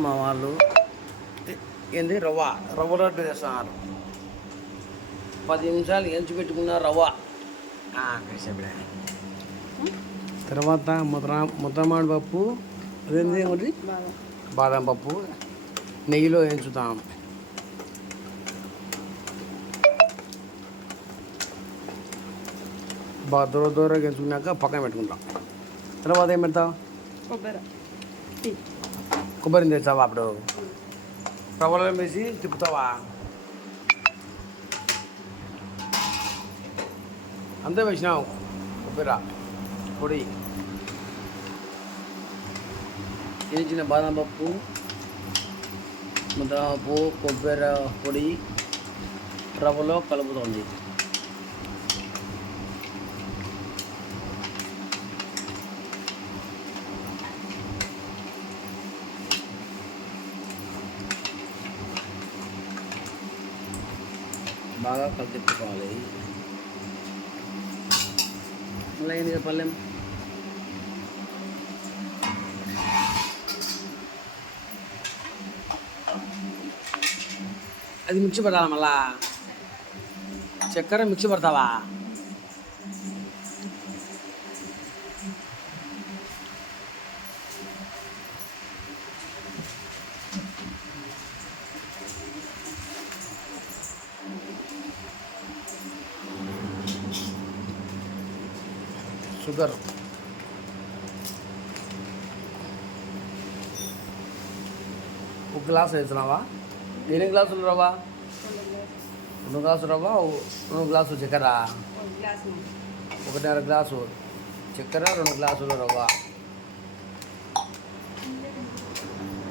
మా వాళ్ళు ఏంది? రవ్వ. రవ్వ లడ్డు చేస్తున్నారు. పది నిమిషాలు ఎంచి పెట్టుకున్న రవ్వ. తర్వాత ముద్రా ముద్రమాడి పప్పు. అదేంది ఒకటి బాదం పప్పు. నెయ్యిలో ఎంచుతాం. బాగా దూర దూరంగా ఎంచుకున్నాక పక్కన పెట్టుకుంటాం. తర్వాత ఏం పెడతావు? కొబ్బరిని తెచ్చావా అప్పుడు? రవ్వలో వేసి తిప్పుతావా? అంతే వేసినావు కొబ్బరి పొడి. చిన్న బాదం పప్పు ముద్దపప్పు కొబ్బరి పొడి రవ్వలో కలుపుతుంది. బాగా కలిపెట్టుకోవాలి మళ్ళీ ఏంది కదా పల్లెం అది మిక్సీ పడాలి మళ్ళా? చక్కెర మిక్సీ పడతావా? షుగర్. ఒక గ్లాస్ వేస్తున్నావా ఎన్ని గ్లాసులు రవ్వ? రెండు గ్లాసు రవ్వ రెండు గ్లాసులు చక్కెర? ఒకటిన్నర గ్లాసు చక్కెర రెండు గ్లాసులు రవ్వ.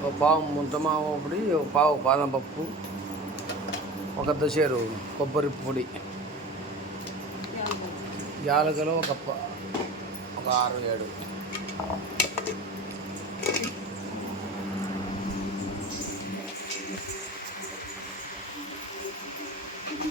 ఒక పావు ముంతమావ పొడి ఒక పావు బాదం పప్పు ఒక దశేరు కొబ్బరి పొడి. యాలకులు ఒక ఒక ఆరు ఏడు.